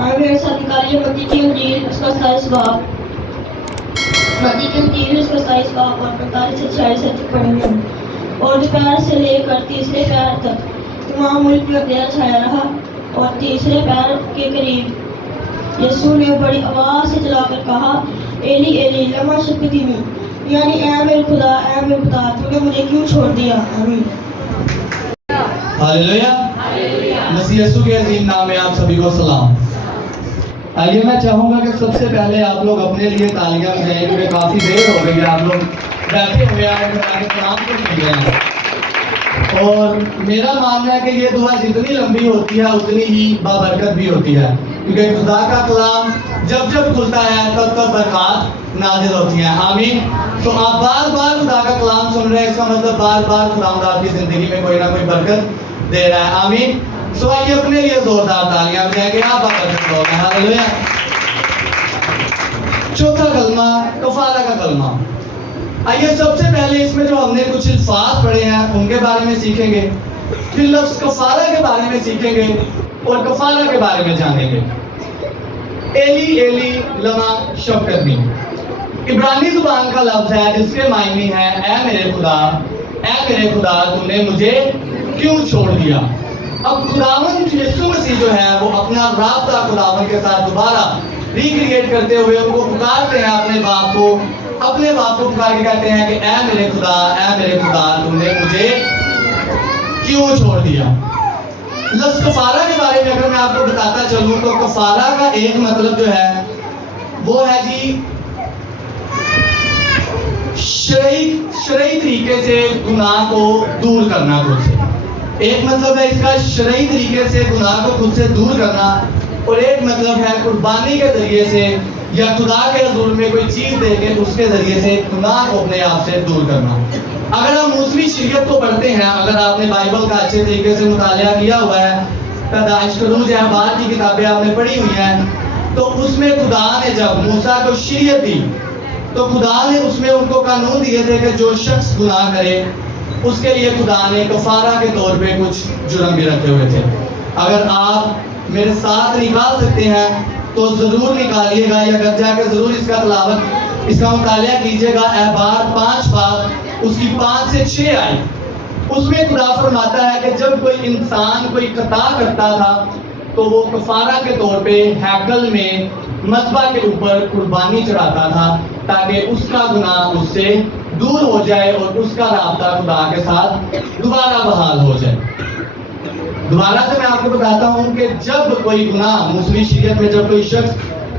آئے میرے ساتھ نکالیے متی کی انجیل اس کا 27 باب، متی کی انجیل اس کا 27 باب اور 45 سے 46 تک پڑھیں گے۔ اور دوپہر سے لے کر تیسرے پہر تک تمام ملک میں اندھیرا چھایا رہا، اور تیسرے پہر کے قریب یسوع نے بڑی آواز سے چلا کر کہا، ایلی ایلی لما شبقتنی، یعنی اے میرے خدا تو نے مجھے کیوں چھوڑ دیا؟ آمین۔ ہاللیلویا۔ مسیح یسوع کے عظیم نام میں آپ سبھی کو سلام۔ آئیے میں چاہوں گا کہ سب سے پہلے آپ لوگ اپنے لیے تالیاں بجائیں، کیونکہ کافی دیر ہو گئی ہے، آپ لوگ بیٹھے ہوئے ہیں کلام کو سن رہے ہیں، اور میرا ماننا ہے کہ یہ دعا جتنی لمبی ہوتی ہے اتنی ہی بابرکت بھی ہوتی ہے، کیونکہ خدا کا کلام جب جب کھلتا ہے تب تب برکات نازل ہوتی ہیں۔ آمین۔ تو آپ بار بار خدا کا کلام سن رہے ہیں، اس کا مطلب بار بار خدا آپ کی زندگی میں کوئی نہ کوئی برکت دے رہا ہے۔ آمین۔ سو آئیے اپنے لیے زوردار تالیاں بجائیں کہ آپ برکت لوگ ہیں۔ ہاللیلویا۔ چوتھا کلمہ کفارہ کا کلمہ۔ آئیے سب سے پہلے اس میں جو ہم نے کچھ الفاظ پڑھے ہیں ان کے بارے میں سیکھیں گے، پھر لفظ کفارہ کے بارے میں سیکھیں گے اور کفارہ کے بارے میں جانیں گے۔ ایلی ایلی لما شبقتنی عبرانی زبان کا لفظ ہے جس کے معنی ہے اے میرے خدا تو نے مجھے کیوں چھوڑ دیا۔ اب خداوند یسوع مسیح جو ہے وہ اپنا رابطہ خداوند کے ساتھ دوبارہ ریکریٹ کرتے ہوئے ان کو پکارتے ہیں، اپنے باپ کو پکار کے کہتے ہیں کہ اے میرے خدا تم نے مجھے کیوں چھوڑ دیا۔ لفظ کفارہ کے بارے میں اگر میں آپ کو بتاتا چلوں تو کفارہ کا ایک مطلب جو ہے وہ ہے جی شرعی طریقے سے گناہ کو دور کرنا خود سے۔ ایک مطلب ہے اس کا شرعی طریقے سے گناہ کو خود سے دور کرنا، اور ایک مطلب ہے قربانی کے ذریعے سے یا خدا کے حضور میں کوئی چیز دے کے اس کے ذریعے سے گناہ کو اپنے آپ سے دور کرنا۔ اگر ہم موسمی شریعت کو پڑھتے ہیں، اگر آپ نے بائبل کا اچھے طریقے سے مطالعہ کیا ہوا ہے، پیدائش خروج احبار کی کتابیں آپ نے پڑھی ہوئی ہیں، تو اس میں خدا نے جب موسیٰ کو شریعت دی تو خدا نے اس میں ان کو قانون دیے تھے کہ جو شخص گناہ کرے اس کے لیے خدا نے کفارہ کے طور پہ کچھ جرم بھی رکھے ہوئے تھے۔ اگر آپ میرے ساتھ نکال سکتے ہیں تو ضرور نکالیے گا، یا گھر جا کے ضرور اس کا مطالعہ کیجیے گا۔ احبار 5 باب اس کی 5 سے 6 آئی، اس میں خدا فرماتا ہے کہ جب کوئی انسان کوئی خطا کرتا تھا تو وہ کفارہ کے طور پہ ہیکل میں مذبح کے اوپر قربانی چڑھاتا تھا تاکہ اس کا گناہ اس سے دور ہو جائے اور اس کا رابطہ خدا کے ساتھ دوبارہ بحال ہو جائے۔ دوبارہ سے میں آپ کو بتاتا ہوں کہ جب کوئی گناہ موسمی شریعت میں جب کوئی شخص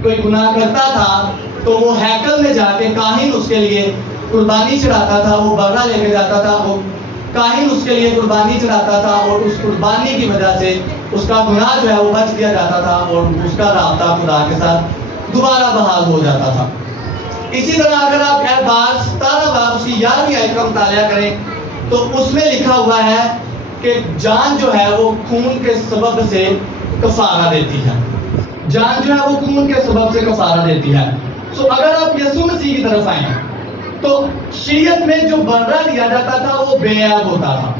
کوئی گناہ کرتا تھا تو وہ ہیکل میں جا کے کاہن اس کے لیے قربانی چڑھاتا تھا، وہ بکرا لے کے جاتا تھا، وہ کاہن اس کے لیے قربانی چڑھاتا تھا، اور اس قربانی کی وجہ سے اس کا گناہ جو ہے وہ بچ دیا جاتا تھا اور اس کا رابطہ خدا کے ساتھ دوبارہ بحال ہو جاتا تھا۔ اسی طرح اگر آپ احبار 17 باب اس کی 11ویں آیت کا مطالعہ کریں تو اس میں لکھا ہوا ہے کہ جان جو ہے وہ خون کے سبب سے کفارہ دیتی ہے۔ جان جو ہے وہ خون کے سبب سے کفارہ دیتی ہے۔ سو اگر آپ یسوع مسیح کی طرف آئیں تو شریعت میں جو برہ دیا جاتا تھا وہ بے عیب ہوتا تھا۔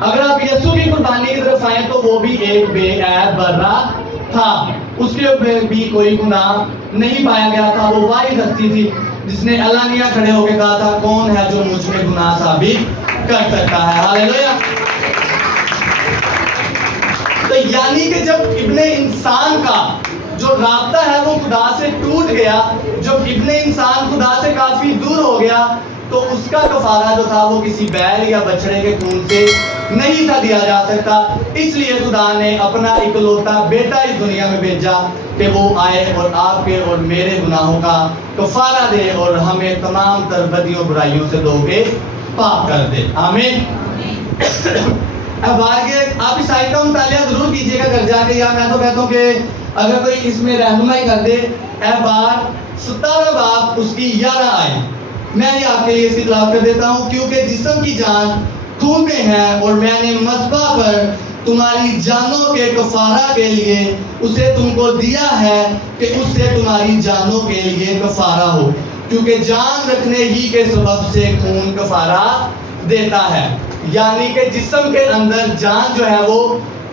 اگر آپ یسوع کی قربانی کی طرف آئیں تو وہ بھی ایک بے عیب برہ تھا، اس کے بھی کوئی گناہ نہیں پایا گیا تھا۔ وہ واحد ہستی تھی جس نے علانیہ کھڑے ہو کے کہا تھا کون ہے جو مجھ میں گناہ ثابت کر سکتا ہے۔ ہاللیلویا۔ تو یعنی کہ جب ابن انسان کا جو رابطہ ہے وہ خدا سے ٹوٹ گیا، جب ابن انسان خدا سے کافی دور ہو گیا تو اس کا کفارہ جو تھا وہ کسی بیل یا بچڑے کے خون سے نہیں تھا دیا جا سکتا۔ اس لیے خدا نے اپنا اکلوتا بیٹا اس دنیا میں بھیجا کہ وہ آئے اور آپ کے اور میرے گناہوں کا کفارہ دے اور ہمیں تمام تر بدیوں برائیوں سے دھو کے پاک کر دے۔ آمین۔ اب آگے آپ اس آیت کا مطالعہ ضرور کیجیے گا گھر جا کے، یا میں تو کہتا ہوں کہ اگر کوئی اس میں رہنمائی کر دے۔ احبار 17 باب اس کی 11 آیت میں یہ آپ کے لیے اس کی تلاوت کر دیتا ہوں۔ کیونکہ جسم کی جان خون میں ہے اور میں نے مذبح پر تمہاری جانوں کے کفارہ کے لیے اسے تم کو دیا ہے کہ اس سے تمہاری جانوں کے لیے کفارہ ہو، کیونکہ جان رکھنے ہی کے سبب سے خون کفارہ دیتا ہے۔ یعنی کہ جسم کے اندر جان جو ہے وہ